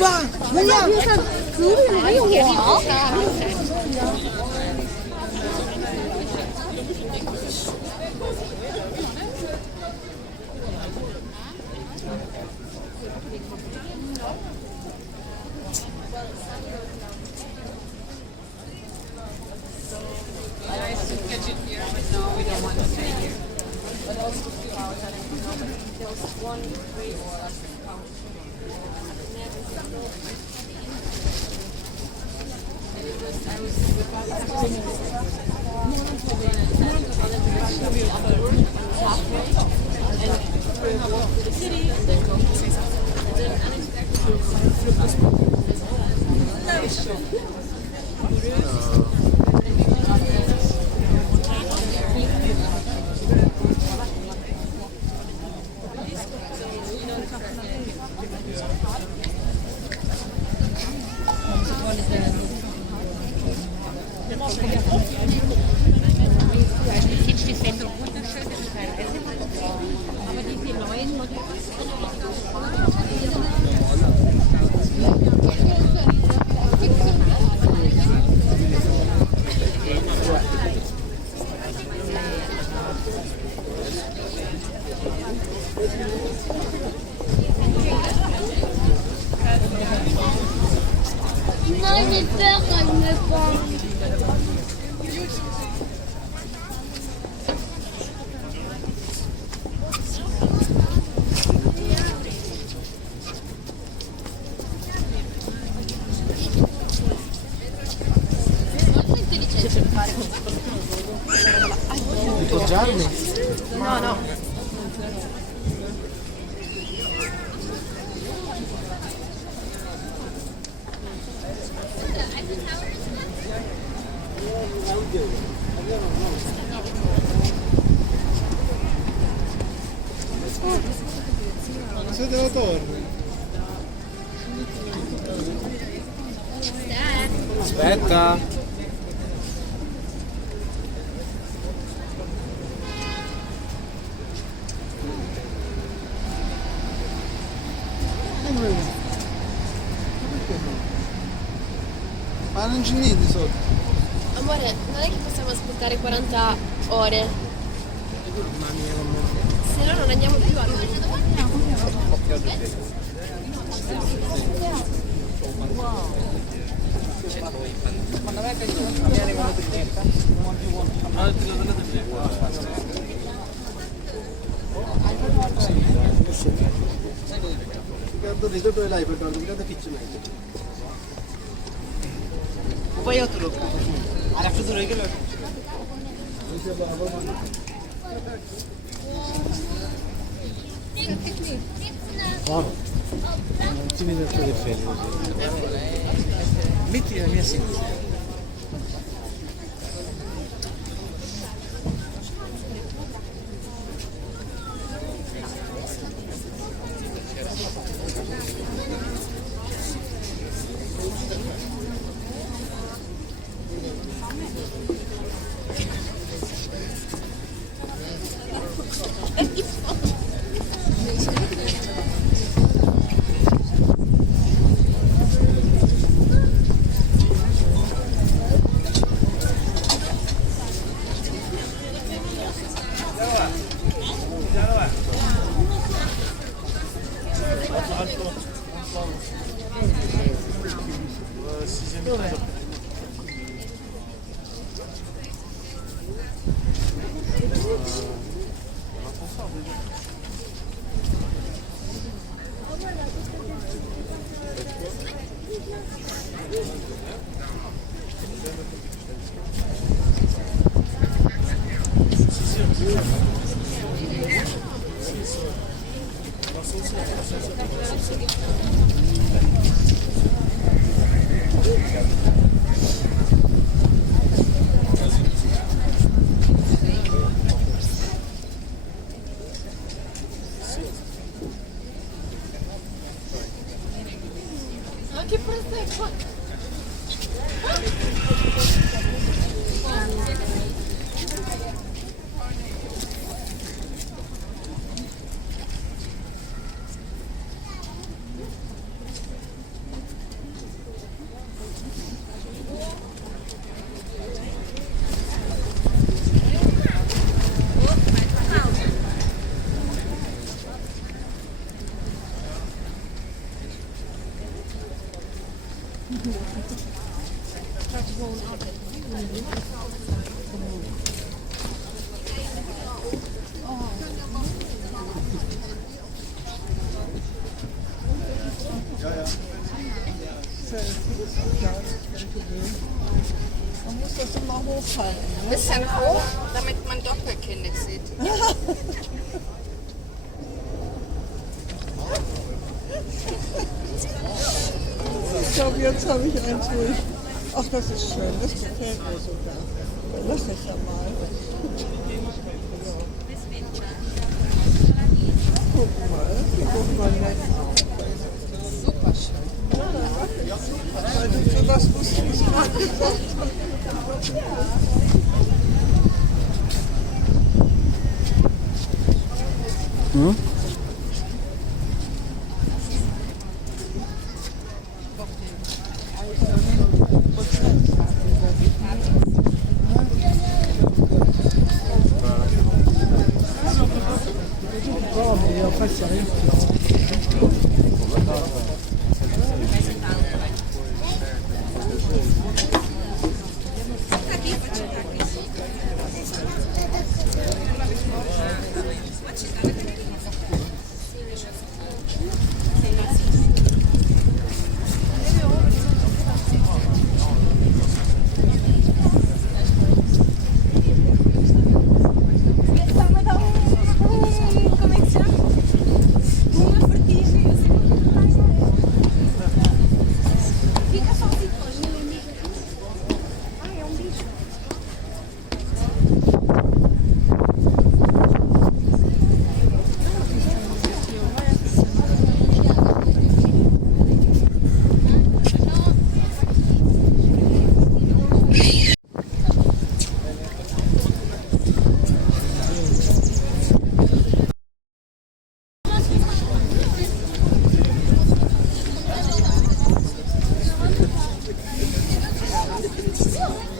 哇，那样看格里没有我。Appoggiarmi? No, no. Siete la torre? Aspetta. Ma non c'è niente sotto. Amore, non è che possiamo aspettare 40 ore. Se no non andiamo più a Ricordo di dove l'hai perché guardate che c'è meglio. Poi io te lo prendo. Adesso tu che lo non ti mi detto che fai così. Metti la mia sinistra. Che prosecco! immer hochhalten. Ne? Bisschen hoch, damit man Doppelkinn nicht sieht. Ich glaube, jetzt habe ich eins, wo ich... Ach, das ist schön, das gefällt mir sogar. Lass es ja mal. Guck mal, guck mal nett. Super schön. Weil du für was musst du es gerade gesagt Hm? Ja.